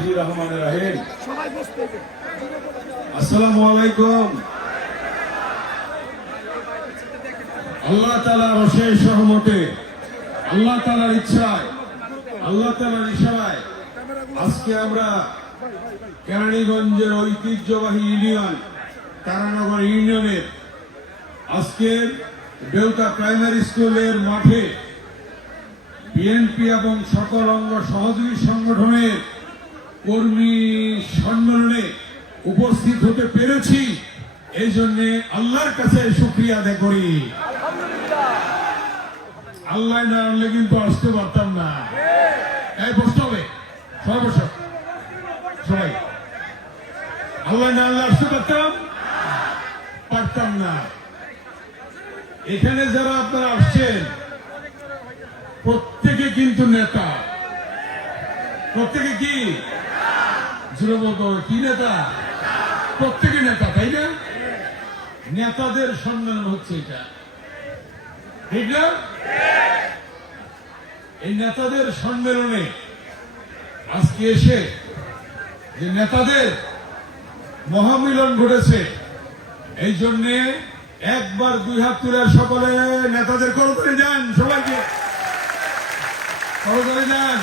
বিসমিল্লাহির রহমানির রহিম। আসসালামু আলাইকুম। আল্লাহ তাআলার অশেষ রহমতে, আল্লাহ তাআলার ইচ্ছায়, আল্লাহ তাআলার ইশারায় আজকে আমরা কেরানীগঞ্জের ঐতিহ্যবাহী ইউনিয়ন তারানগর ইউনিয়নের আজকের বেউতা প্রাইমারি স্কুলের মাঠে বিএনপি এবং সকল অঙ্গ সহযোগী সংগঠনের কর্মী সম্মেলনে উপস্থিত হতে পেরেছি। এই জন্য আল্লাহর কাছে শুকরিয়া আদায় করি। আল্লাহ না আনলে কিন্তু আসতে পারতাম না। এই বসতে হবে সবাই। আল্লাহ না আনলে আসতে পারতাম না। এখানে যারা আপনারা আসছেন প্রত্যেকে কিন্তু নেতা, প্রত্যেকে কি কি নেতা, প্রত্যেকে নেতা, তাই না? নেতাদের সম্মেলন হচ্ছে এটা, ঠিক না? এই নেতাদের সম্মেলনে আজকে এসে যে নেতাদের মহামিলন ঘটেছে, এই জন্য একবার দুই হাত তুলে সকলে নেতাদের কল করে যান, সবাইকে কল করে যান।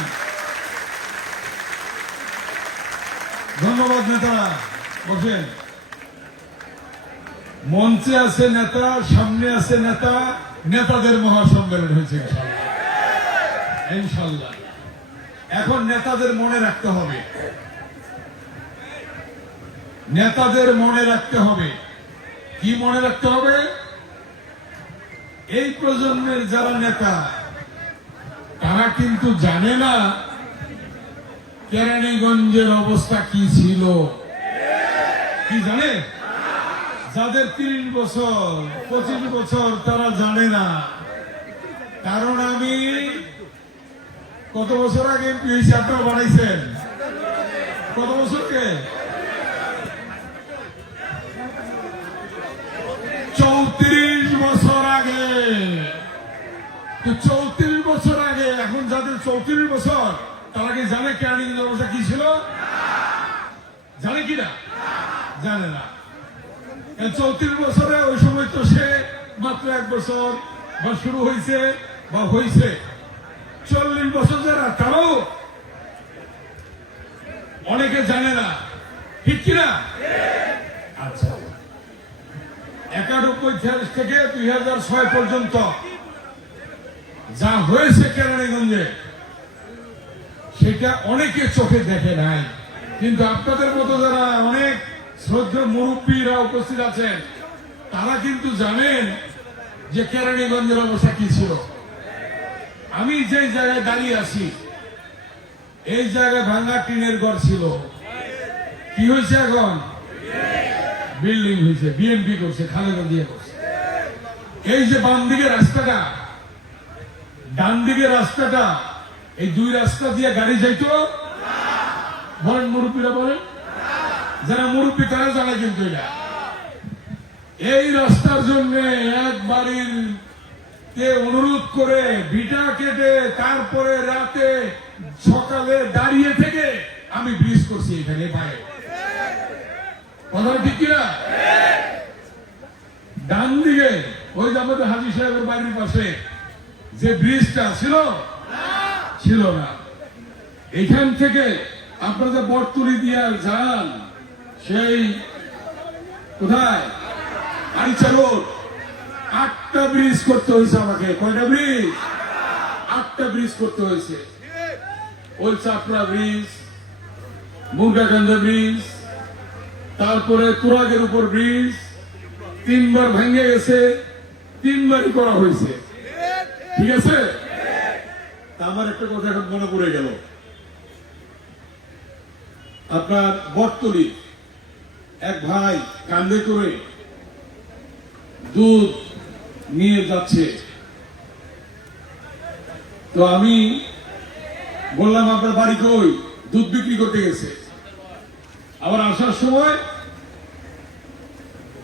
ধন্যবাদ নেতারা, বসেন। মঞ্চে আছে নেতা, সামনে আছে নেতা, নেতাদের মহাসম্মেলন হয়েছে ইনশাল্লাহ। এখন নেতাদের মনে রাখতে হবে, নেতাদের মনে রাখতে হবে। কি মনে রাখতে হবে? এই প্রজন্মের যারা নেতা তারা কিন্তু জানে না কেরানীগঞ্জের অবস্থা কি ছিল। কি জানে? যাদের 30 বছর 25 বছর তারা জানে না। কারণ আমি কত বছর আগে এমপি হয়েছি, আপনারা বানাইছেন কত বছরকে? 34 বছর আগে। তো 34 বছর আগে এখন যাদের 34 বছর তারা কি জানে কেরানীগঞ্জের অবস্থা কি ছিল? জানে কিনা? জানে না। 34 বছরে ওই সময় তো সে মাত্র 1 বছর বা শুরু হয়েছে বা হয়েছে। 40 বছর যারা তারাও অনেকে জানে না, ঠিক কিনা? আচ্ছা, 91 থেকে 2006 পর্যন্ত যা হয়েছে কেরানীগঞ্জে সেটা অনেকে চোখে দেখে নাই। কিন্তু আপনাদের মতো যারা অনেক শ্রদ্ধেয় মুরব্বীরা উপস্থিত আছেন তারা কিন্তু জানেন যে কেরানীগঞ্জের অবস্থা কি ছিল। আমি যে জায়গায় দাঁড়িয়ে আছি এই জায়গায় ভাঙা টিনের ঘর ছিল। কি হয়েছে? এখন বিল্ডিং হয়েছে, বিএনপি করছে, খালেদা জিয়া করছে। এই যে বাম দিকে রাস্তাটা, ডান দিকে রাস্তাটা, এই দুই রাস্তা দিয়ে গাড়ি যাইতো। বলেন মুরব্বীরা, বলেন। যারা মুরব্বী তারা জানে কিন্তু এটা। এই রাস্তার জন্য এক বাড়ির অনুরোধ করে ভিটা কেটে তারপরে রাতে সকালে দাঁড়িয়ে থেকে আমি ব্রিজ করছি এখানে পায়ে। কথা ঠিক কিনা? ডান দিকে ওই যে আমাদের হাজী সাহেবের বাড়ির পাশে যে ব্রিজটা ছিল না। এখান থেকে আপনাদের বটতলি দিয়ে যান সেই কোথায় আরিচা রোড, 8টা ব্রিজ করতে হয়েছে আমাকে। কয়টা ব্রিজ? 8টা ব্রিজ করতে হয়েছে। ওই চাপড়া ব্রিজ, মুরগাগঞ্জা ব্রিজ, তারপরে তুরাগের উপর ব্রিজ 3বার ভেঙে গেছে, 3বারই করা হয়েছে। ঠিক আছে? আমার একটা কথা এখন মনে পড়ে গেল। আপনার বটতলি এক ভাই কান্দে করে দুধ নিয়ে যাচ্ছে। তো আমি বললাম আপনার বাড়ি কই? দুধ বিক্রি করতে গেছে। আবার আসার সময়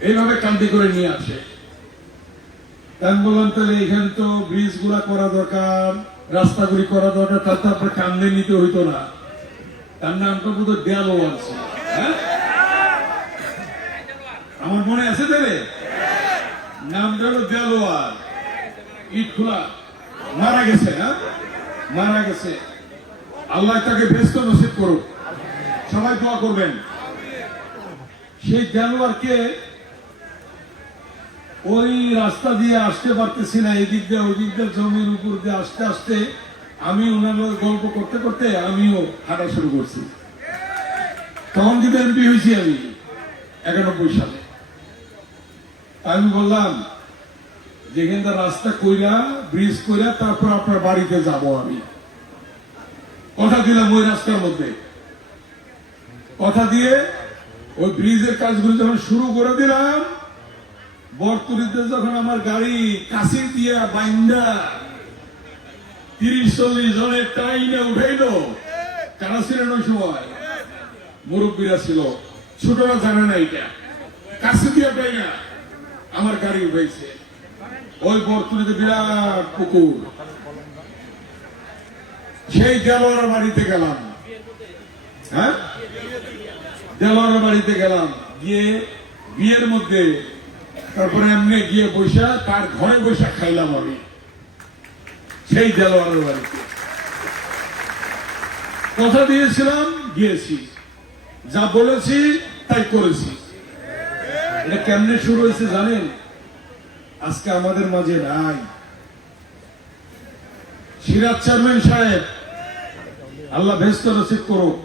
এইভাবে কান্দে করে নিয়ে আসে। আমি বললাম তাহলে এখানে তো ব্রিজ গুলা করা দরকার, রাস্তাগুলি করা দরকার, তাতে আপনার কান্দে নিতে হইতো না। তার নামটা বোধহয় দেলোয়ার ছিল। হ্যাঁ, আমার মনে আছে তাহলে নামটা হলো দেলোয়ার। ইট খোলা মারা গেছে। হ্যাঁ, মারা গেছে। আল্লাহ তাকে ব্যস্ত নসিব করুক। সবাই দোয়া করবেন। সেই দেলোয়ারকে ওই রাস্তা দিয়ে আসতে পারতেছি না, এদিক দিয়ে ওই দিক দিয়ে জমির উপর দিয়ে আসতে আসতে আমি ওনার গল্প করতে করতে আমিও হাঁটা শুরু করছি। তখন কিন্তু এমপি হয়েছি আমি 91 সালে। আমি বললাম যেখানটা রাস্তা কইরা ব্রিজ কইরা তারপর আপনার বাড়িতে যাব। আমি কথা দিলাম ওই রাস্তার মধ্যে, কথা দিয়ে ওই ব্রিজের কাজগুলো যখন শুরু করে দিলাম, বরতুরিতে যখন আমার গাড়ি কাছে দিয়ে বাইন্দা 30-40 জনের টাইনে উঠাইলো। কারা ছিলেন ওই সময়? মুরব্বীরা ছিল, ছোটরা জানে না এটা। কাছে দিয়ে টাইনা আমার গাড়ি উঠাইছে। ওই বরতুরিতে বিরাট পুকুর, সেই দেলোয়ার বাড়িতে গেলাম। হ্যাঁ, দেলোয়ার বাড়িতে গেলাম, গিয়ে বিয়ের মধ্যে তারপরে এমনি গিয়ে বৈশা তার ঘরে বৈশা খাইলাম আমি সেই দেলোয়ারের বাড়িতে। কথা দিয়েছিলাম, গিয়েছি, যা বলেছি তাই করেছি। এটা কেমনে শুরু হয়েছে জানেন? আজকে আমাদের মাঝে নাই সিরাজ চেয়ারম্যান সাহেব, আল্লাহ ব্যস্ত নসিব করুক।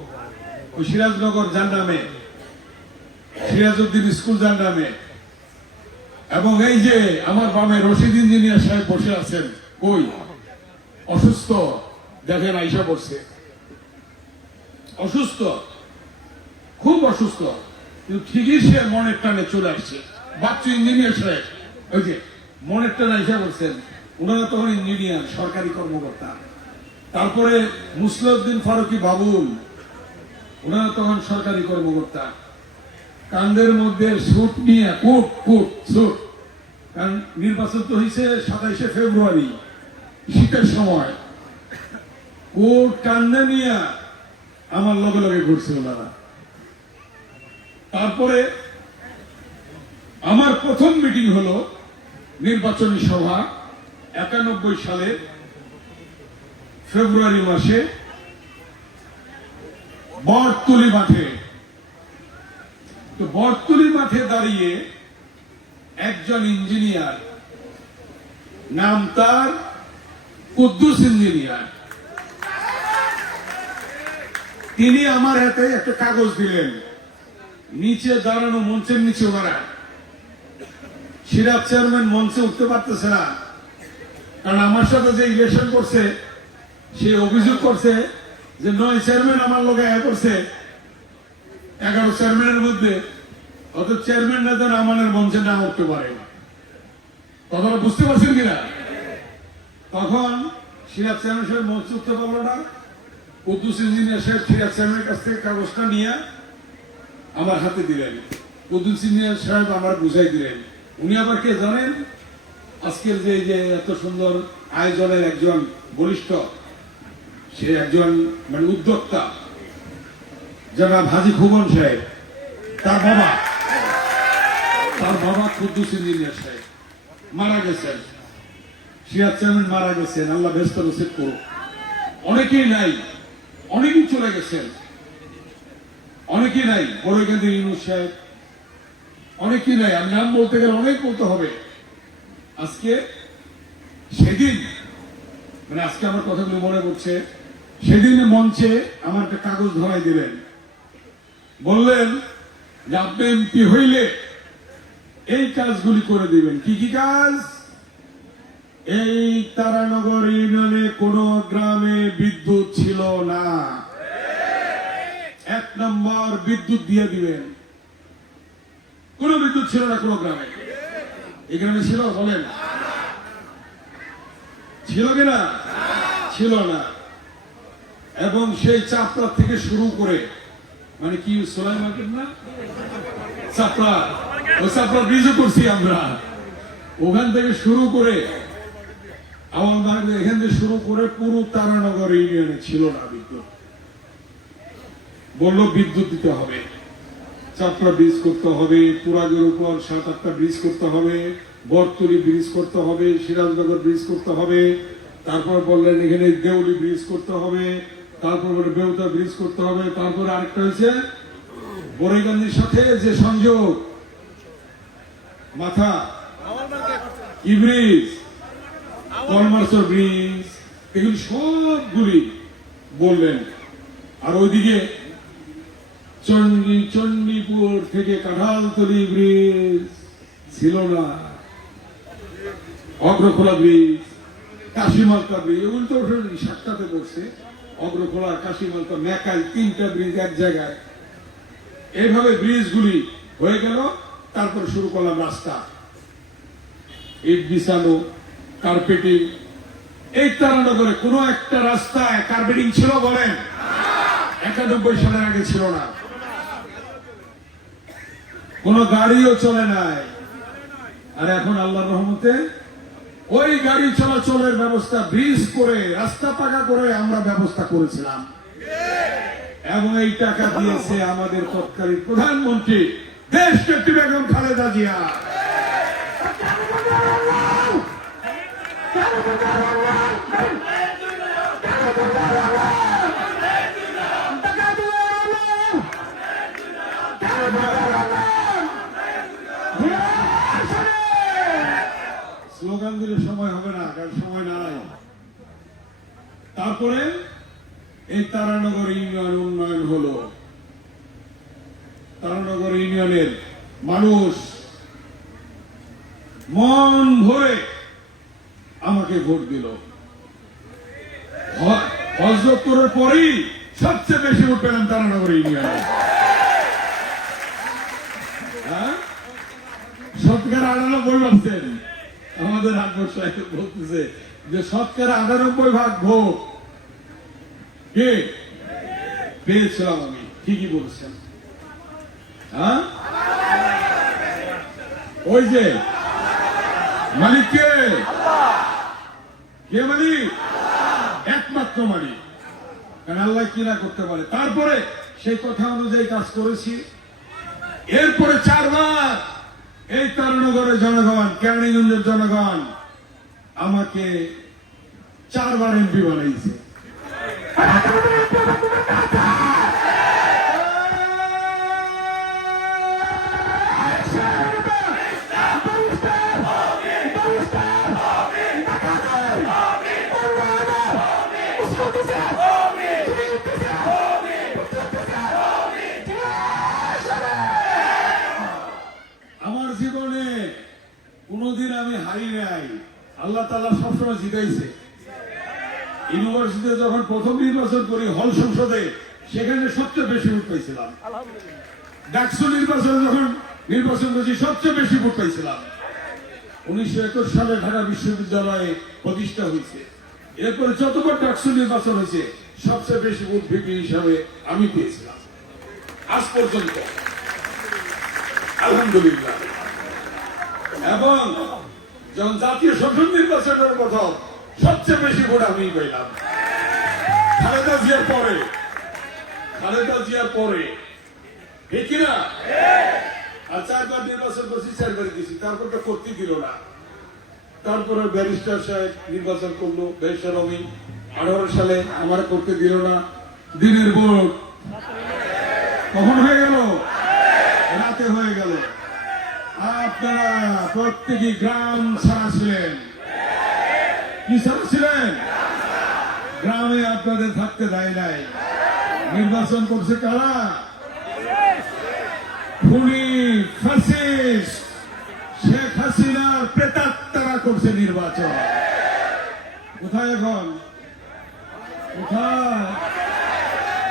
ওই সিরাজনগর জান্নামে, সিরাজউদ্দিন স্কুল জান্নামে, এবং এই যে আমার বামে রশিদ ইঞ্জিনিয়ার সাহেব বসে আছেন, কই অসুস্থ, দেখেন আইসা পড়ছে, অসুস্থ, খুব অসুস্থ, কিন্তু ঠিকই সে মনের টানে চলে আসছে। বাচ্চু ইঞ্জিনিয়ার সাহেব ওই যে মনের টানে আইসা পড়ছেন, ওনারা তখন ইঞ্জিনিয়ার, সরকারি কর্মকর্তা। তারপরে মুসলিউদ্দিন ফারুকি বাবুল, ওনারা তখন সরকারি কর্মকর্তা। কান্দের মধ্যে স্যুট নিয়ে, কোট কোট স্যুট, কারণ নির্বাচন তো হয়েছে 27শে ফেব্রুয়ারি, শীতের সময়। কোট কান্দে নিয়ে আমার লগে লগে ঘুরছে ওনারা। তারপরে আমার প্রথম মিটিং হলো নির্বাচনী সভা 91 সালে ফেব্রুয়ারি মাসে বটতলী মাঠে। তো বটতলী মাঠে দাঁড়িয়ে একজন ইঞ্জিনিয়ার, নাম তার কুদ্দুস ইঞ্জিনিয়ার, তিনি আমার হাতে একটা কাগজ দিলেন। নিচে দাঁড়ানো, মঞ্চের নিচে ওনারা, সিরাজ চেয়ারম্যান মঞ্চে উঠতে পারতেছে না, কারণ আমার সাথে যে ইলেকশন করছে সে অভিযোগ করছে যে 9 চেয়ারম্যান আমার লোক করছে 11 চেয়ারম্যানের মধ্যে, অত চেয়ারম্যানরা যেন আমাদের মঞ্চে না উঠতে পারে। কথাটা বুঝতে পারছেন কিনা? তখন সিরাজ চেয়ারম্যান সাহেব মঞ্চে উঠতে পারলো না। কুদ্দুস ইঞ্জিনিয়ার সাহেব সিরাজ চেয়ারম্যানের কাছ থেকে কাগজটা নিয়ে আমার হাতে দিলেন। কুদ্দুস ইঞ্জিনিয়ার সাহেব আমার বুঝাই দিলেন। উনি আবার কে জানেন? আজকের যে এত সুন্দর আয়োজনের একজন বলিষ্ঠ, সে একজন মানে উদ্যোক্তা, যারা হাজী খুবন সাহেব, তার বাবা কুদ্দুস ইঞ্জিনিয়ার সাহেব মারা গেছেন। সিরাজ চেয়ারম্যান মারা গেছেন, আল্লাহ ব্যস্ত নসিব করুক। অনেকেই নাই, অনেকেই চলে গেছেন, অনেকেই নাই। বড়ইকান্দির ইউনুস সাহেব, অনেকেই নাই। আমি নাম বলতে গেলে অনেক বলতে হবে। আজকে সেদিন, মানে আজকে আমার কথাগুলো মনে পড়ছে, সেদিন মঞ্চে আমার একটা কাগজ ধরাই দিলেন, বললেন যে আপনি এমপি হইলে এই কাজগুলি করে দিবেন। কি কি কাজ? এই তারানগর ইউনিয়নে কোন গ্রামে বিদ্যুৎ ছিল না, 1 নম্বর বিদ্যুৎ দিয়ে দিবেন। কোন বিদ্যুৎ ছিল না কোন গ্রামে। এই গ্রামে ছিল? বলেন, ছিল কিনা? ছিল না। এবং সেই চাপড়া থেকে শুরু করে, মানে কি সোলাই মার্কেট না, চাপড়া, ওই চাপড়া ব্রিজও করছি আমরা, ওখান থেকে শুরু করে আমাদের এখান থেকে শুরু করে পুরো তারানগর ইউনিয়নে ছিল না বিদ্যুৎ। বললো বিদ্যুৎ দিতে হবে, 4টা ব্রিজ করতে হবে, তুরাগের উপর 7-8টা ব্রিজ করতে হবে, বরতলি ব্রিজ করতে হবে, সিরাজনগর ব্রিজ করতে হবে, তারপর বললেন এখানে দেউলি ব্রিজ করতে হবে, তারপর বলে বেউতা ব্রিজ করতে হবে, তারপর আরেকটা হয়েছে বড়াইগান্ধীর সাথে যে সংযোগ মাথা কি ব্রিজ, কলমার্সর ব্রিজ, এগুলি সবগুলি বললেন। আর ওইদিকে চণ্ডীপুর থেকে কাঁঠালতলি ব্রিজ ছিল না, অগ্রখোলা ব্রিজ, কাশিমালতা ব্রিজ, এগুলো তো 7টাতে পড়ছে, অগ্রখোলা, কাশিমালতা, মেকাই, 3টা ব্রিজ এক জায়গায়। এইভাবে ব্রিজগুলি হয়ে গেল। তারপর শুরু করলাম রাস্তা, ইট বিছানো, কার্পেটিং। এই তারানগরে কোন একটা রাস্তায় কার্পেটিং ছিল বলেন? 91 সালের আগে ছিল না। কোন গাড়িও চলে নাই। আর এখন আল্লাহর রহমতে ওই গাড়ি চলাচলের ব্যবস্থা ব্রিজ করে, রাস্তা পাকা করে আমরা ব্যবস্থা করেছিলাম, এবং এই টাকা দিয়েছে আমাদের তৎকালীন প্রধানমন্ত্রী দেশনেত্রী বেগম খালেদা জিয়া। স্লোগান দিলে সময় হবে না, কারণ সময় নাই। তারপরে এই তারানগর ইউনিয়ন উন্নয়ন হলো। তারানগর ইউনিয়নের মানুষ মন ভরে আমাকে ভোট দিল। হযরতপুরের পরেই সবচেয়ে বেশি ভোট পেলাম তারানগর ইউনিয়নে। শতকরা 98 পাচ্ছেন। আমাদের আকবর সাহেব বলতেছে যে শতকরা 98% ভোট কে পেয়েছিলাম আমি। ঠিকই বলছেন। হ্যাঁ, ওই যে মালিক কে মালিক? একমাত্র মালিক। কারণ আল্লাহ কি না করতে পারে। তারপরে সেই কথা অনুযায়ী কাজ করেছি। এরপরে 4বার এই তারানগরের জনগণ, কেরানীগঞ্জের জনগণ আমাকে 4বার এমপি বানাইছে। আমার জীবনে কোনদিন আমি হারি নাই, আল্লাহ তাআলা সবসময় জিতাইছে। ইউনিভার্সিটিতে যখন প্রথম নির্বাচন করি হল সংসদে, সেখানে সবচেয়ে বেশি ভোট পাইছিলাম। ডাকসু নির্বাচনে যখন নির্বাচন করেছি সবচেয়ে বেশি ভোট পাইছিলাম। 1921 সালে ঢাকা বিশ্ববিদ্যালয়ে প্রতিষ্ঠা হয়েছে। এরপরে যতবার ডাকসু নির্বাচন হয়েছে সবচেয়ে বেশি ভোট ভিপি হিসাবে আমি পেয়েছিলাম আজ পর্যন্ত, আলহামদুলিল্লাহ। এবং যখন জাতীয় সংসদ নির্বাচনের প্রথম সবচেয়ে বেশি ভোট আমি পেলাম খালেদা জিয়ার পরে, ঠিক কিনা? আর 4বার নির্বাচন করছি, 4বারই দিচ্ছি। তারপর তো করতে দিল না। তারপরে ব্যারিস্টার সাহেব নির্বাচন করলো, ব্যারিস্টার আমি 18 সালে আমার করতে দিল না। দিনের ভোট কখন হয়ে গেল? রাতে হয়ে গেল। আপনারা প্রত্যেকই গ্রাম ছাড়া ছিলেন। কি ছাড়া ছিলেন? গ্রামে আপনাদের থাকতে দেয় নাই। নির্বাচন করছে কারা? খুনি ফ্যাসিস্ট শেখ হাসিনার প্রেতাত্মারা করছে নির্বাচন। কোথায় এখন?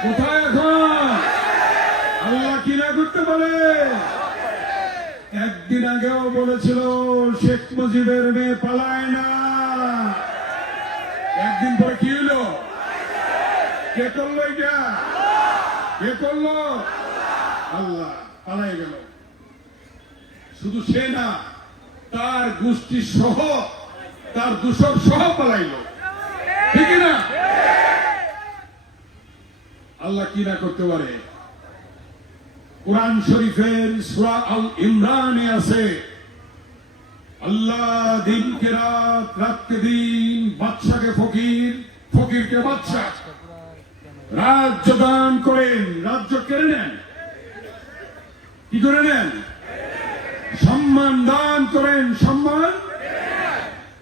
কোথায় এখন? আল্লাহ কি না করতে পারে? একদিন আগেও বলেছিল শেখ মুজিবের মেয়ে পালায় না। একদিন পরে কি হলো? কে করলো এটা? কে করলো? আল্লাহ। পালাই গেল। শুধু সে না, তার গোষ্ঠী সহ, তার দূষক সহ পালাইল, ঠিক না? আল্লাহ কি না করতে পারে? কুরআন শরীফের সূরা আল ইমরানে আছে, আল্লাহ দিনকে রাত, রাতকে দিন, বাদশাকে ফকির, ফকিরকে বাদশা। রাজ্য দান করেন, রাজ্য কেড়ে নেন। কি করে নেন? সম্মান দান করেন, সম্মান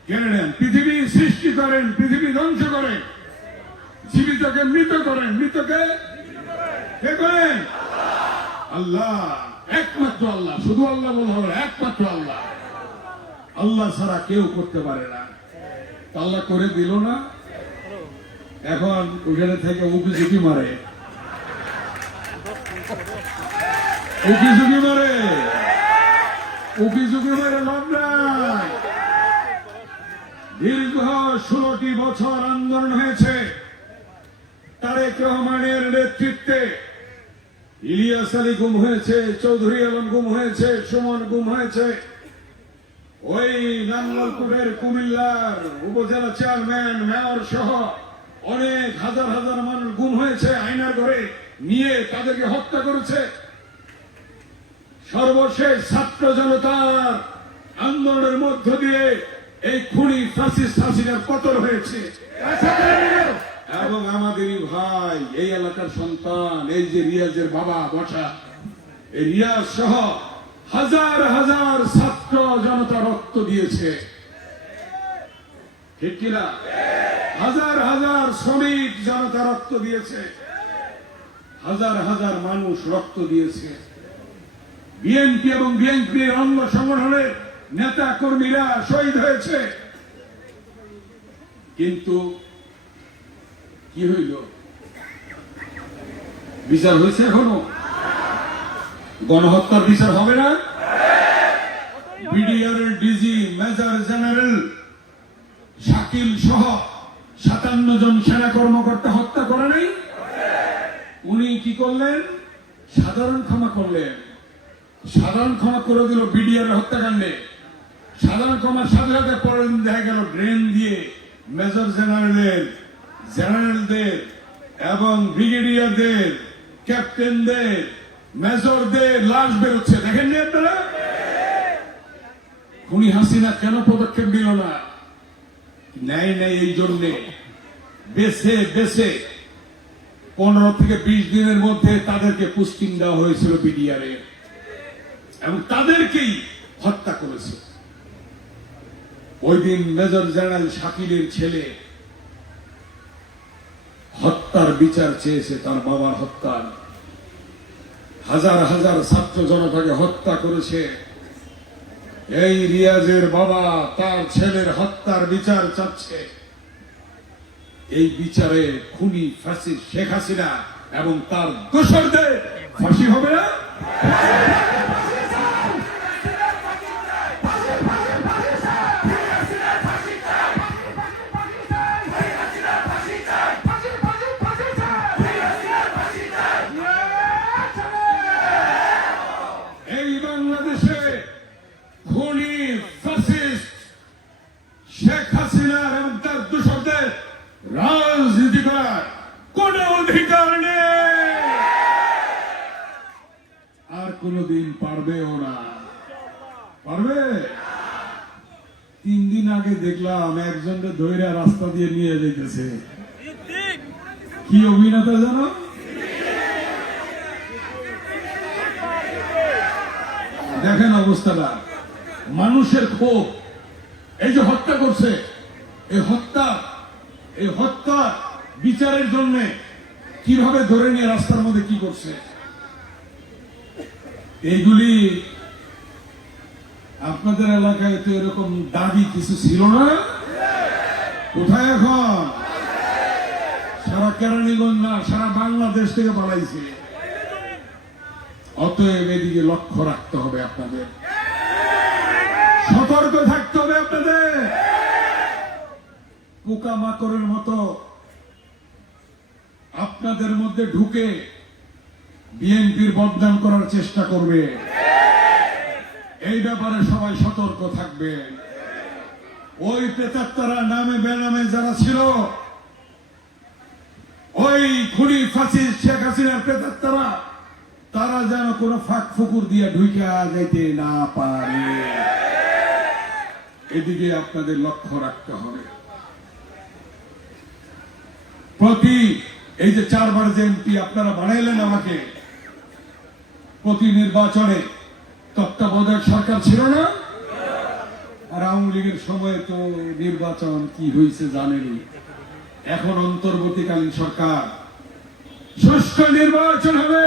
কেড়ে নেন। পৃথিবী সৃষ্টি করেন, পৃথিবী ধ্বংস করেন। জীবিতকে মৃত করেন, মৃতকে কে করেন? আল্লাহ, একমাত্র আল্লাহ। শুধু আল্লাহ বলা হবে, একমাত্র আল্লাহ। আল্লাহ ছাড়া কেউ করতে পারে না। আল্লাহ করে দিল না, এখন ওখানে থেকে উকি ঝুঁকি মারে, উকি ঝুঁকি মারে, উকি ঝুঁকি মারে লাভ নাই। দীর্ঘ 16টি বছর আন্দোলন হয়েছে তারেক রহমানের নেতৃত্বে। ইলিয়াস আলী গুম হয়েছে, চৌধুরী আলম গুম হয়েছে, সুমন গুম হয়েছে, ওই নাঙ্গলকোটের কুমিল্লার উপজেলা চেয়ারম্যান, মেয়র সহ অনেক হাজার হাজার মানুষ গুম হয়েছে। আয়নার ঘরে নিয়ে তাদেরকে হত্যা করেছে। সর্বশেষ ছাত্র জনতার আন্দোলনের মধ্য দিয়ে এই খুনি ফ্যাসিস্ট হাসিনার পতন হয়েছে। এবং আমাদেরই ভাই, এই এলাকার সন্তান, এই যে রিয়াজের বাবা বসা, এই রিয়াজ সহ হাজার হাজার ছাত্র জনতা রক্ত দিয়েছে, ঠিক কিনা? হাজার হাজার শ্রমিক জনতা রক্ত দিয়েছে, হাজার হাজার মানুষ রক্ত দিয়েছে। বিএনপি এবং বিএনপির অঙ্গ সংগঠনের নেতা কর্মীরা শহীদ হয়েছে। কিন্তু কি হইল? বিচার হয়েছে? এখনো গণহত্যার বিচার হবে না? বিডিআর এর ডিজি মেজর জেনারেল শাকিল সহ 57 জন সেনা কর্মকর্তা হত্যা করে নাই? উনি কি করলেন? সাধারণ ক্ষমা করলেন। সাধারণ ক্ষমা করে দিল বিডিআর হত্যাকাণ্ডে। সাধারণ ক্ষমার সাথে সাথে পরের দিন দেখা গেল ড্রেন দিয়ে মেজর জেনারেলের, জেনারেলদের এবং ব্রিগেডিয়ারদের, ক্যাপ্টেনদের, মেজরদের লাশ বেরোচ্ছে। দেখেননি আপনারা? খুনি হাসিনা কেন পদক্ষেপ নিল না? নেয় নেয় এই জন্যে বেছে বেছে 15 থেকে 20 দিনের মধ্যে তাদেরকে পুস্টিং দেওয়া হয়েছিল বিডিআরে, এবং তাদেরকেই হত্যা করেছে। ওই দিন মেজর জেনারেল শাকিলের ছেলে হত্যার বিচার চেয়েছে, তার বাবার হত্যার। হাজার হাজার ছাত্র জনতাকে হত্যা করেছে। এই রিয়াজের বাবা তার ছেলের হত্যার বিচার চাচ্ছে। এই বিচারে খুনি ফ্যাসিস্ট শেখ হাসিনা এবং তার দোসরদের ফাঁসি হবে না? এই বাংলাদেশে খুনি ফ্যাসিস্ট শেখ হাসিনা এবং তার দোসরদের রাজনীতি করার কোন অধিকার নেই, আর কোনদিন পারবেও না। পারবে? 3 দিন আগে দেখলাম একজনকে ধৈর্য রাস্তা দিয়ে নিয়ে যেতেছে। কি অভিনেতা জানো? দেখেন অবস্থাটা, মানুষের ক্ষোভ। এই যে হত্যা করছে, এই হত্যা বিচারের জন্য কিভাবে ধরে নিয়ে রাস্তার মধ্যে কি করছে, এইগুলি আপনাদের এলাকায় তো এরকম দাবি কিছু ছিল না? কোথায় এখন? সারা কেরানীগঞ্জ না, সারা বাংলাদেশ থেকে পালাইছে। অতএব এদিকে লক্ষ্য রাখতে হবে, আপনাদের সতর্ক থাকতে হবে। আপনাদের পোকামাকড়ের মতো আপনাদের মধ্যে ঢুকে বিএনপির বদনাম করার চেষ্টা করবে। এই ব্যাপারে সবাই সতর্ক থাকবে। ওই প্রেতাত্মারা নামে বেনামে যারা ছিল, ওই খুনি ফাঁসির শেখ হাসিনার প্রেতাত্মারা, তারা যেন কোনো ফাঁক ফুকুর দিয়ে ঢুইকা যাইতে না পারে, এদিকে আপনাদের লক্ষ্য রাখতে হবে। প্রতি এই যে 4 বার যে এমপি আপনারা বানাইলেন আমাকে, প্রতি নির্বাচনে তত্ত্বাবধায়ক সরকার ছিল না? আর আওয়ামী লীগের সময় তো নির্বাচন কি হয়েছে জানেনি। এখন অন্তর্বর্তীকালীন সরকার, সুষ্ঠু নির্বাচন হবে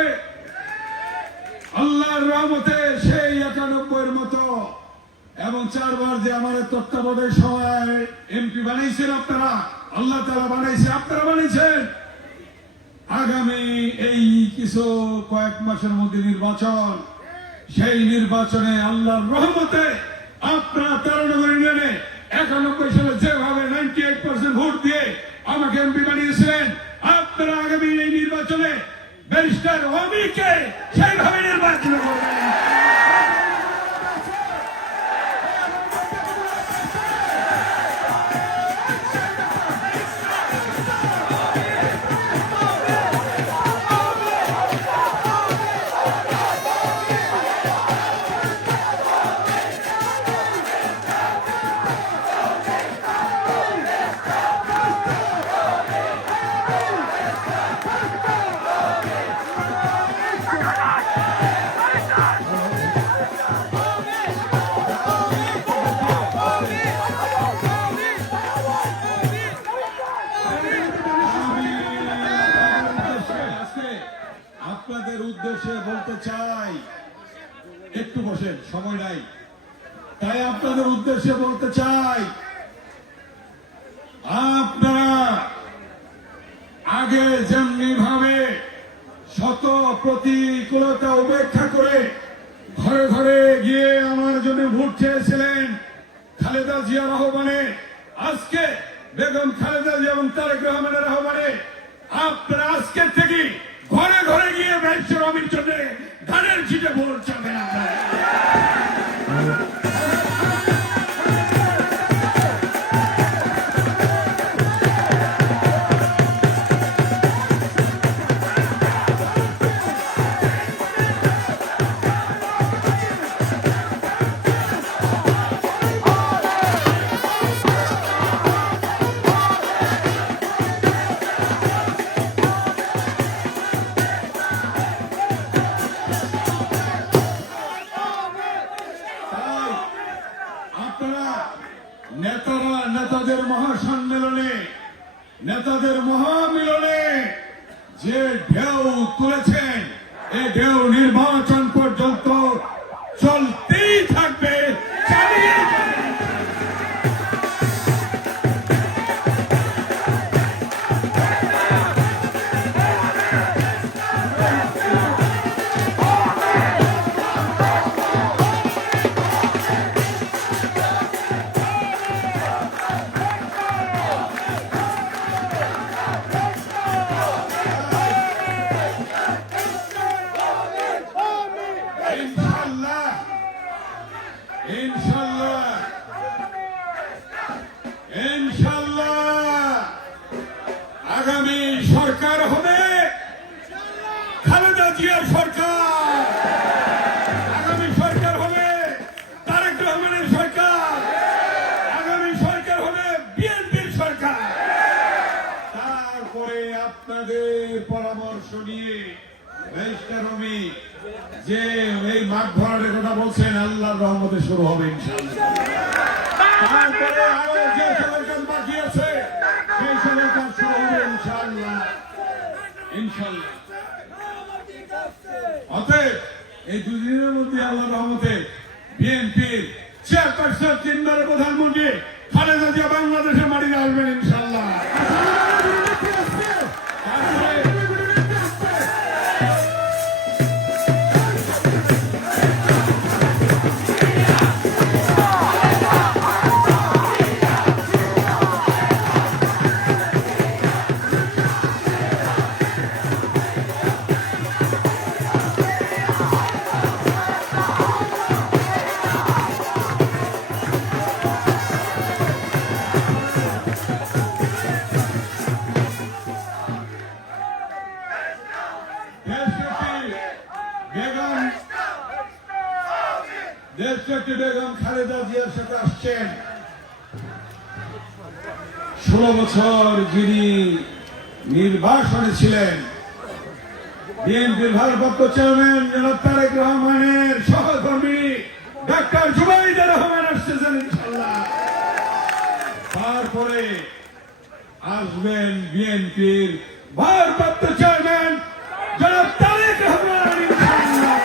আল্লাহর রহমতে সেই 91-এর মতো। এবং 4 বার যে আমাদের তত্ত্বাবধায়ক সময় এমপি বানাইছেন আপনারা, আল্লাহ তাআলা বানাইছে, আপনারা বানাইছেন। আগামী এই কিছু কয়েক মাসের মধ্যে নির্বাচন, সেই নির্বাচনে আল্লাহর রহমতে আপনারা 13 নম্বর ইউনিয়নে 91 সালে যেভাবে 98% ভোট দিয়ে আমাকে এমপি বানিয়েছিলেন, আপনারা আগামী এই নির্বাচনে ব্যারিস্টার ওয়ামিকে সেইভাবে নির্বাচন করবেন। আপনাদের উদ্দেশ্যে বলতে চাই, একটু বসেন, সময় নাই, তাই আপনাদের উদ্দেশ্যে বলতে চাই, আপনারা আগে যেমনি ভাবে শত প্রতিকূলতা উপেক্ষা করে ঘরে ঘরে গিয়ে আমার জন্য ভোট চেয়েছিলেন খালেদা জিয়ার আহ্বানে, আজকে বেগম খালেদা জিয়া এবং তারেক রহমানের আহ্বানে আপনারা আজকে থেকে ঘরে ঘরে গিয়ে ব্যারিস্টার ওয়ামির জন্য ধানের শীটে ভোট চাবেন। নেতাদের মহাসম্মেলনে, নেতাদের মহামিলনে যে ঢেউ তুলেছেন, এই ঢেউ নির্বাচন পর্যন্ত চলতেই থাকবে, চালিয়ে যাবেন। ইনশাআল্লাহ আগামী সরকার হবে খালেদা জিয়ার সরকার, আগামী সরকার হবে তারেক রহমানের সরকার, আগামী সরকার হবে বিএনপির সরকার। তারপরে আপনাদের পরামর্শ নিয়ে ব্যারিস্টার ওয়ামি যে এই মাঠ ভরাটের কথা বলছেন, আল্লাহর রহমতে শুরু হবে ইনশাআল্লাহ। তারপরে আরো যে সরকার বাকি আছে সেই সরকার শুরু হবে ইনশাআল্লাহ, ইনশাআল্লাহ। অতএব এই 2 দিনের মধ্যে আল্লাহর রহমতে বিএনপির চেয়ারপারসন, 3 বারের প্রধানমন্ত্রী খালেদা জিয়া বাংলাদেশের মাটিতে আসবেন ইনশাআল্লাহ। সাথে আসছেন 16 বছর যিনি নির্বাসনে ছিলেন, বিএনপির ভারপ্রাপ্ত চেয়ারম্যান জনাব তারেক রহমানের সহকর্মী ডাক্তার জুবাইদুর রহমান আসছেন ইনশাআল্লাহ। তারপরে আসবেন বিএনপির ভারপ্রাপ্ত চেয়ারম্যান জনাব তারেক রহমান ইনশাআল্লাহ।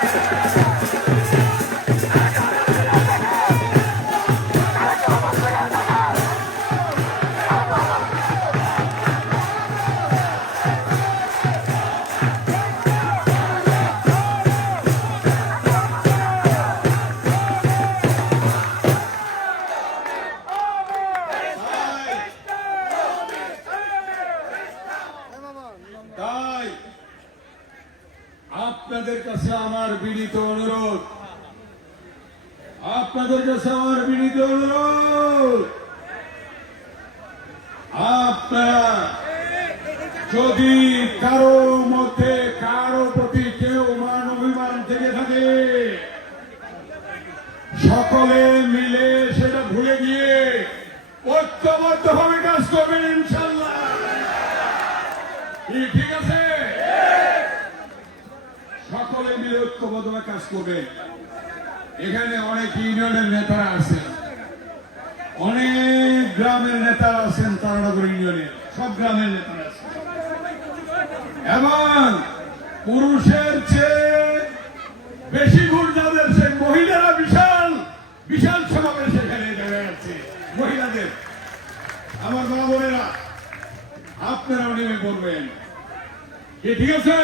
তাই আপনাদের কাছে আমার বিনীত অনুরোধ, আপনাদের কাছে আমার বিনীত অনুরোধ, আপনারা যদি কারো মধ্যে কারো প্রতি কেউ মান অভিমান থেকে থাকে, সকলে মিলে সেটা ভুলে গিয়ে ঐক্যবদ্ধভাবে কাজ করবেন ইনশাআল্লাহ। ঠিক আছে, সকলে মিলে ঐক্যবদ্ধভাবে কাজ করবেন। এখানে অনেক ইউনিয়নের নেতারা আছেন, অনেক গ্রামের নেতারা আছেন, তারানগর ইউনিয়নের সব গ্রামের নেতারা আছেন, এবং পুরুষের চেয়ে বেশি ভোট যাদের, সে মহিলারা বিশাল বিশাল সমাবেশ এখানে দেখা যাচ্ছে মহিলাদের। আমার মা বোনেরা, আপনারাও নেমে পড়বেন, ঠিক আছে?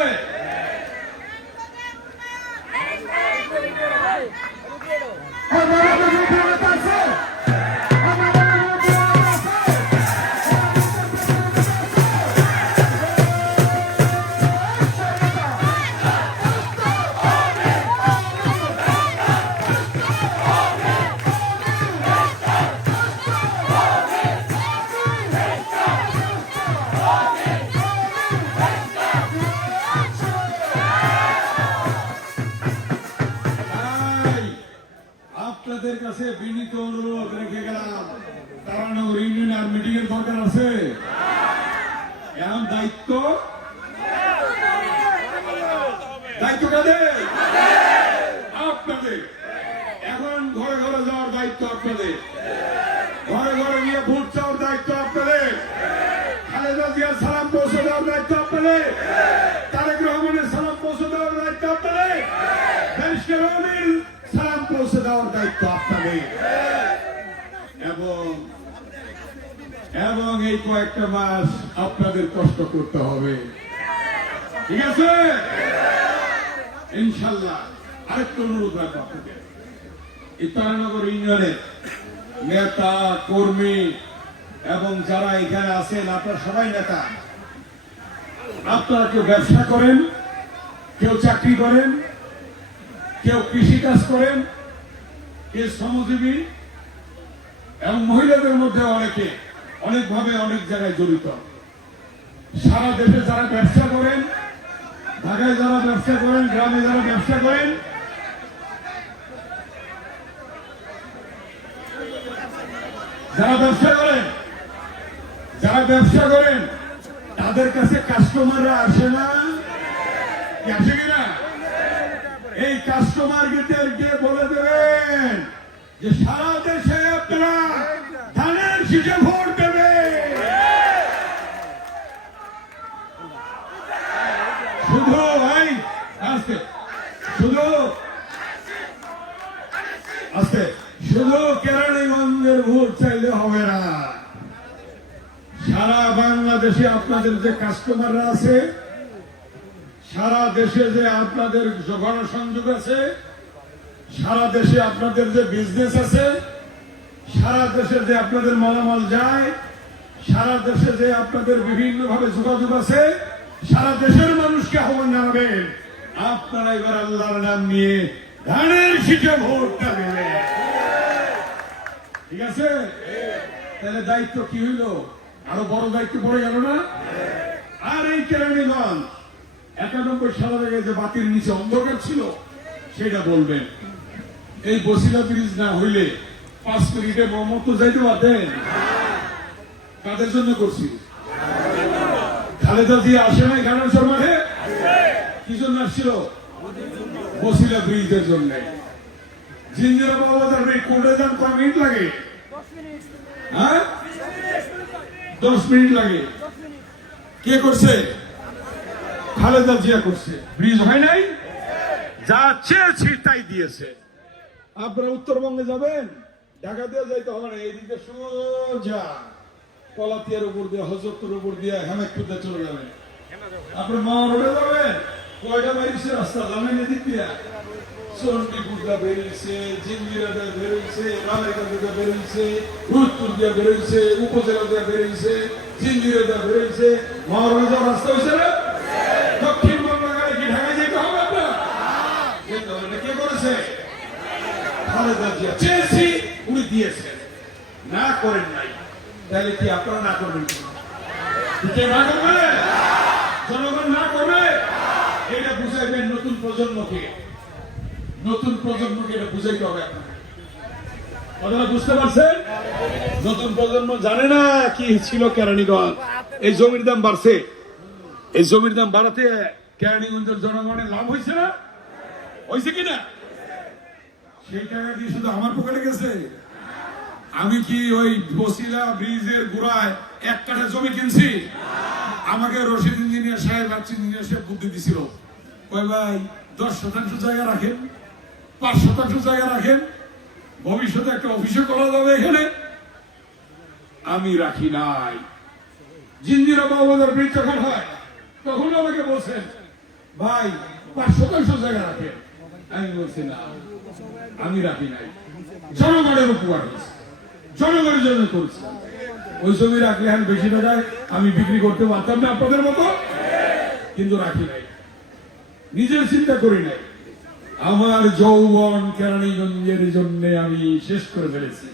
আপনাদের কাছে বিনীত অনুরোধ রেখে গেলাম, তারানগর ইউনিয়নে আর মিটিং এর দরকার আছে? এখন দায়িত্ব দায়িত্ব কাদের? আপনাদের। এখন ঘরে ঘরে যাওয়ার দায়িত্ব আপনাদের, ঘরে ঘরে গিয়ে ভোট চাওয়ার দায়িত্ব আপনাদের, খালেদা জিয়ার সালাম পৌঁছে দেওয়ার দায়িত্ব আপনাদের, তারেক রহমানের সালাম পৌঁছে দেওয়ার দায়িত্ব আপনাদের, ব্যারিস্টার রহমানের সালাম পৌঁছে দেওয়ার দায়িত্ব আপনাদের। এবং এই কয়েকটা মাস আপনাদের কষ্ট করতে হবে, ঠিক আছে ইনশাল্লাহ। আরেকটা অনুরোধ রাখবো আপনাদের, এই তারানগর ইউনিয়নের নেতা কর্মী এবং যারা এখানে আছেন, আপনারা সবাই নেতা। আপনারা কেউ ব্যবসা করেন, কেউ চাকরি করেন, কেউ কৃষিকাজ করেন, কেউ শ্রমজীবী, এবং মহিলাদের মধ্যে অনেকে অনেকভাবে অনেক জায়গায় জড়িত। সারা দেশে যারা ব্যবসা করেন, ঢাকায় যারা ব্যবসা করেন, গ্রামে যারা ব্যবসা করেন, যারা ব্যবসা করেন তাদের কাছে কাস্টমাররা আসে না, আসে কিনা? এই কাস্টমারদেরকে বলে দেবেন যে সারা দেশে আপনারা ধানের শীষে ভোট দেবে। শুধু ভাই আস্তে, শুধু কেরানীগঞ্জের ভোট চাইলে হবে না, সারা বাংলাদেশে আপনাদের যে কাস্টমাররা আছে, সারা দেশে যে আপনাদের গণসংযোগ আছে, সারা দেশে আপনাদের যে বিজনেস আছে, সারা দেশে যে আপনাদের মালামাল যায়, সারা দেশে যে আপনাদের বিভিন্ন ভাবে যোগাযোগ আছে, সারা দেশের মানুষকে আহ্বান জানাবেন আপনারা এবার আল্লাহর নাম নিয়ে ধানের শীষে ভোটটা দেবেন, ঠিক আছে? তাহলে দায়িত্ব কি হইল? আরো বড় দায়িত্ব পড়ে গেল না? আর এই কেরানীগঞ্জ 91 সালের আগে যে বাতির নিচে অন্ধকার ছিল সেটা বলবেন। এই বসিলা ব্রিজ না হইলে 5 মিনিটে মোহাম্মদ তো যাইতে পারতেন। কাদের জন্য করছি? খালেদা জিয়া আসে নাই গানের মাঠে? কি জন্য আসছিল? বসিলা ব্রিজের জন্য। জিঞ্জিরা বাবাজার ব্রিজ কোর্টে যান কয় মিনিট লাগে? হ্যাঁ, 10 মিনিট লাগে। কে করছে? খালেদা জিয়া করছে। ব্রিজ হয় নাই, যা চেয়েছি তাই দিয়েছে। আপনারা উত্তরবঙ্গে যাবেন, ঢাকা দিয়ে যাইতে হবে না, এইদিকে সোজা কলাতিয়ার উপর দিয়ে, হজরতের উপর দিয়ে হেমেকপুর দিয়ে চলে যাবেন। আপনার মা রোডে যাবেন, কয়টা বেরিয়েছে রাস্তা জানেন? এদিক দিয়ে চন্ডীপুর দিয়ে বেরিয়েছে, জিঞ্জিরা দিয়ে বেরিয়েছে, রামেরগঞ্জ দিয়ে বেরিয়েছে, রুদপুর দিয়ে বেরিয়েছে, উপজেলা দিয়ে বেরিয়েছে, জিঞ্জিরা দিয়ে বেরিয়েছে। মা রোডে যাওয়ার রাস্তা হয়েছে না? দক্ষিণ বাংলা গাড়ি কি ঢাকায় যেতে হবে আপনার? যেতে হবে না। কে করেছে? খালেদা জিয়া। চেয়েছি, উনি দিয়েছেন। না করেন নাই, তাহলে কি আপনারা না করবেন? কে না করবে? জনগণ না করবে। এটা বুঝাইবেন নতুন প্রজন্মকে। নতুন প্রজন্মকে এটা বুঝাইতে হবে আপনাকে। আপনারা বুঝতে পারছেন? নতুন প্রজন্ম জানে না কি ছিল কেরানীগঞ্জ। এই জমির দাম বাড়ছে, এই জমির দাম বাড়াতে কেরানীগঞ্জের জনগণের লাভ হয়েছে না? হয়েছে কিনা? সেই টাকা দিয়ে শুধু আমার পকেটে গেছে? আমি কি ওই বসিলা ব্রিজের গোড়ায় 1 কাঠা জমি কিনছি? আমাকে রশিদ ইঞ্জিনিয়ার সাহেব, রাজ্য ইঞ্জিনিয়ার সাহেব বুদ্ধি দিছিল, ওই ভাই 10% জায়গা রাখেন, 5% জায়গা রাখেন, ভবিষ্যতে একটা অফিসে করা যাবে এখানে। আমি রাখি নাই। জিঞ্জিরা বাবাজার ব্রিজ যখন হয় তখন আমাকে বলছেন ভাই 5% জায়গা রাখেন। আমি বলছি না, আমি রাখি নাই। জনগণের উপকার হয়েছে, জনগণের জন্য করছি। ওই জমি রাখলে এখন বেশি টাকায় আমি বিক্রি করতে পারতাম না আপনাদের মতো, কিন্তু রাখি নাই। নিজের চিন্তা করি নাই। আমার যৌবন কেরানীগঞ্জের জন্য আমি শেষ করে ফেলেছি।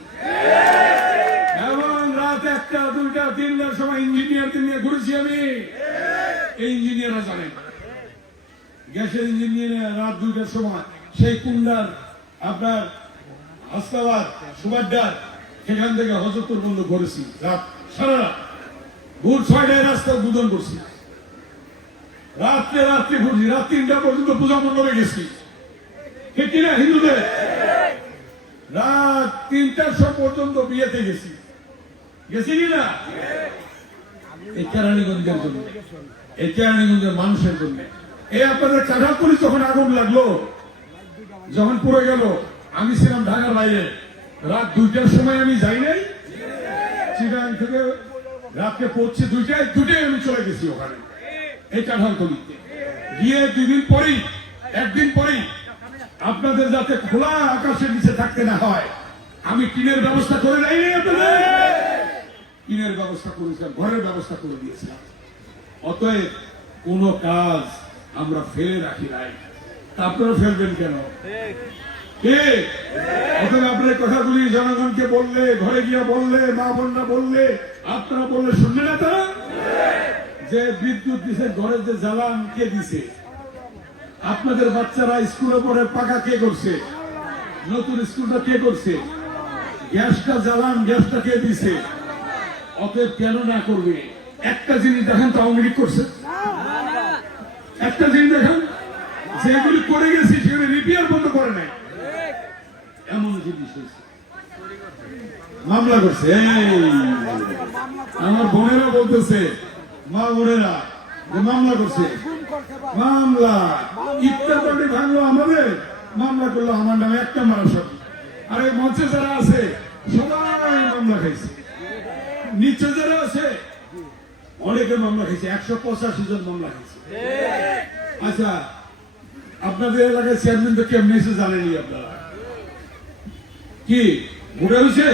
এবং রাত 1টা, 2টা, 3টার সময় ইঞ্জিনিয়ারদের নিয়ে ঘুরেছি আমি। এই ইঞ্জিনিয়াররা জানেন, গ্যাসের ইঞ্জিনিয়ার রাত 2টার সময় সেই কুন্ডার আপনার হাসপাতাল সুবাড্ডার সেখান থেকে হজরতপুর পর্যন্ত ঘুরেছি রাত সারা রাত। ভোর 6টায় রাস্তা উদ্বোধন করছি, রাত্রে ঘুরছি, রাত 3টা পর্যন্ত পূজা মণ্ডপে গেছি। ঠিক কিনা হিন্দুদের? রাত 3টার পর্যন্ত বিয়েতে গেছি, গেছি কিনা? এই কেরানীগঞ্জের জন্য, এই কেরানীগঞ্জের মানুষের জন্য। এই আপনাদের কাঁঠালপুরি যখন আগুন লাগলো, যখন পুড়ে গেল, আমি ছিলাম ঢাকার বাইরে। রাত 2টার সময় আমি যাই নাই চিটাগাং থেকে, রাত্রে পৌঁছে 2টায় আমি চলে গেছি ওখানে এই কাঁঠালতলিতে গিয়ে। 2 দিন পরেই, 1 দিন পরেই আপনাদের যাতে খোলা আকাশের নিচে থাকতে না হয়, আমি টিনের ব্যবস্থা করে দেয়নি আপনাদের। টিনের ব্যবস্থা করেছিলাম, ঘরের ব্যবস্থা করে দিয়েছিলাম। অতএব কোন কাজ আমরা ফেলে রাখি নাই। আপনারা ফেলবেন কেন? অতএব আপনার কথাগুলি জনগণকে বললে, ঘরে গিয়ে বললে, মা বোনরা বললে, আপনারা বললে শুনবে না তারা? যে বিদ্যুৎ দিছে, ঘরে যে জ্বালান কে দিছে? আপনাদের বাচ্চারা স্কুলে পড়ে পাকা কে করছে? নতুন স্কুলটা কে করছে? গ্যাসটা জ্বালান, গ্যাসটা কে দিছে? অতএব কেন না করবে? একটা জিনিস দেখেন তো, আওয়ামী লীগ করছে? একটা জিনিস দেখেন, যেগুলি করে গেছি সেগুলি রিপেয়ার বন্ধ করে নাই। এমন জিনিস হয়েছে, মামলা করছে। আমার বোনেরা বলতেছে, মা বোনেরা যে মামলা করছে, মামলা ইফতার পার্টি ভাঙলো আমাদের, মামলা করলো আমার নামে 1টা মারা সব। আর এই মঞ্চে যারা আছে সবাই মামলা খাইছে, নিচে যারা আছে অনেকে মামলা খাইছে, 185 জন মামলা খাইছে। আচ্ছা, আপনাদের এলাকায় চেয়ারম্যান তো কেমন এসে জানেনি আপনারা? কি ভোটে হয়েছে?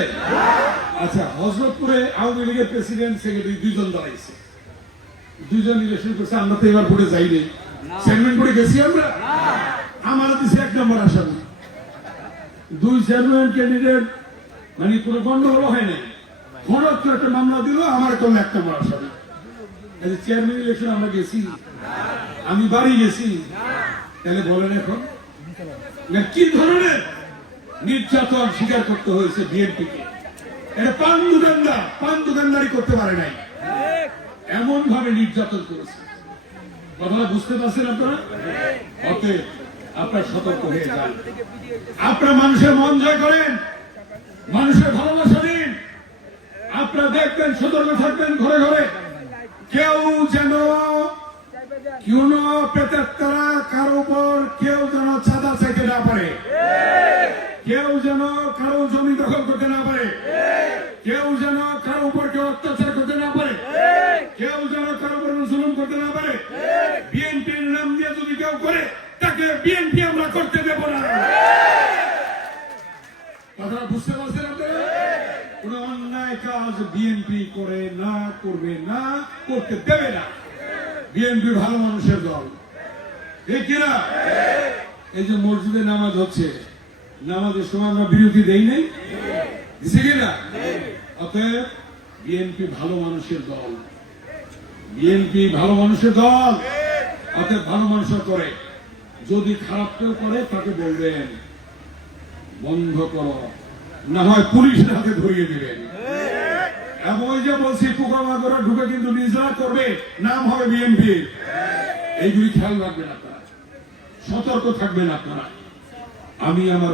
আচ্ছা, হযরতপুরে আওয়ামী লীগের প্রেসিডেন্ট সেক্রেটারি 2 জন দাঁড়াইছে, 2 জন ইলেকশন করছে। আমরা তো এবার ভোটে যাইনি, চেয়ারম্যান ভোটে গেছি আমরা। আমারা দিচ্ছে 1 নম্বর আসামি। 2 চেয়ারম্যান ক্যান্ডিডেট, মানে কোনো গন্ডগোল হয় নাই। হঠাৎ করে একটা মামলা দিল, আমার করলো 1 নম্বর আসামি। চেয়ারম্যান ইলেকশন আমরা গেছি, আমি বাড়ি গেছি। তাহলে বলেন এখন কি ধরনের নির্যাতন স্বীকার করতে হয়েছে বিএনপিকে। এটা পান দোকানদারি করতে পারে নাই, এমন ভাবে নির্যাতন করেছে। কথাটা বুঝতে পারছেন আপনারা? অতএব আপনার সতর্ক হয়ে যান। আপনারা মানুষের মন জয় করেন, মানুষের ভালোবাসা দিন। আপনারা দেখবেন, সতর্ক থাকবেন ঘরে ঘরে। কেউ যেন পেতেত্তারা কারো উপর কেউ যেন চাঁদা চাইতে না পারে, কেউ যেন কারো জমি দখল করতে না পারে, কেউ যেন কারো উপর কেউ অত্যাচার করতে না পারে, কেউ যেন কারো উপর জুলুম করতে না পারে। বিএনপির নাম দিয়ে যদি কেউ করে, তাকে বিএনপি আমরা করতে দেব না। কথাটা বুঝতে পারছেন আপনারা? কোন অন্যায় কাজ বিএনপি করে না, করবে না, করতে দেবে না। বিএনপি ভালো মানুষের দল, ঠিক কিনা? এই যে মসজিদে নামাজ হচ্ছে, নামাজের সময় আমরা বিরতি দেই নাই, দিছে কিনা? অতএব বিএনপি ভালো মানুষের দল, বিএনপি ভালো মানুষের দল। অতএব ভালো মানুষের করে, যদি খারাপ কেউ করে তাকে বলবেন বন্ধ করো, না হয় পুলিশের হাতে ধরিয়ে দিবেন। এবং ওই যে বলছি, পোকামাকড় ঢুকে কিন্তু নিজেরা করবে, নাম হবে বিএনপি। এইগুলি খেয়াল রাখবেন আপনারা, সতর্ক থাকবেন আপনারা। আমি আমার